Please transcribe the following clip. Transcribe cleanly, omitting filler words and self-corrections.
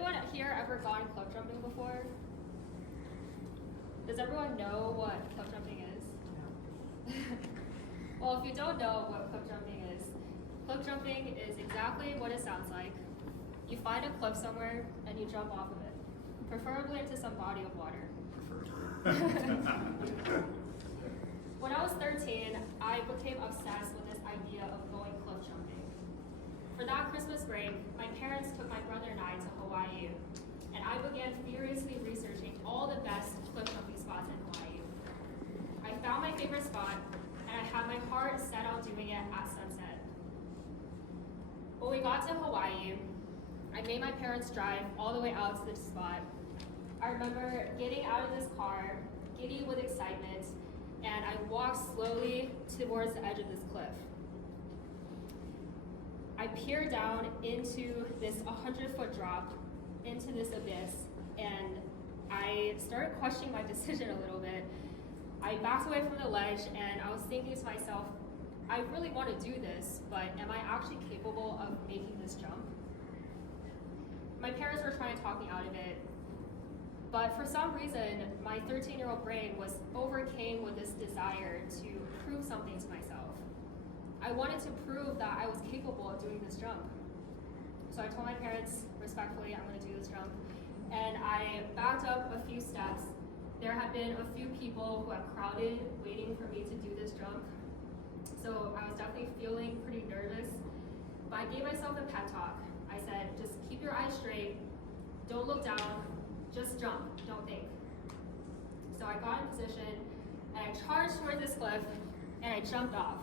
anyone here ever gone cliff jumping before? Does everyone know what cliff jumping is? Well, if you don't know what cliff jumping is exactly what it sounds like. You find a cliff somewhere and you jump off of it, preferably into some body of water. When I was 13, I became obsessed with this idea of going cliff jumping. For that Christmas break, my parents took my brother and I to Hawaii, and I began furiously researching all the best cliff jumping spots in Hawaii. I found my favorite spot, and I had my heart set on doing it at sunset. When we got to Hawaii, I made my parents drive all the way out to this spot. I remember getting out of this car, giddy with excitement, and I walked slowly towards the edge of this cliff. I peered down into this 100-foot drop, into this abyss, and I started questioning my decision a little bit. I backed away from the ledge, and I was thinking to myself, I really want to do this, but am I actually capable of making this jump? My parents were trying to talk me out of it, but for some reason, my 13-year-old brain was overcame with this desire to prove something to myself. I wanted to prove that I was capable of doing this jump. So I told my parents respectfully, I'm going to do this jump. And I backed up a few steps. There had been a few people who had crowded waiting for me to do this jump. So I was definitely feeling pretty nervous, but I gave myself a pep talk. I said, just keep your eyes straight, don't look down, just jump, don't think. So I got in position, and I charged towards this cliff, and I jumped off.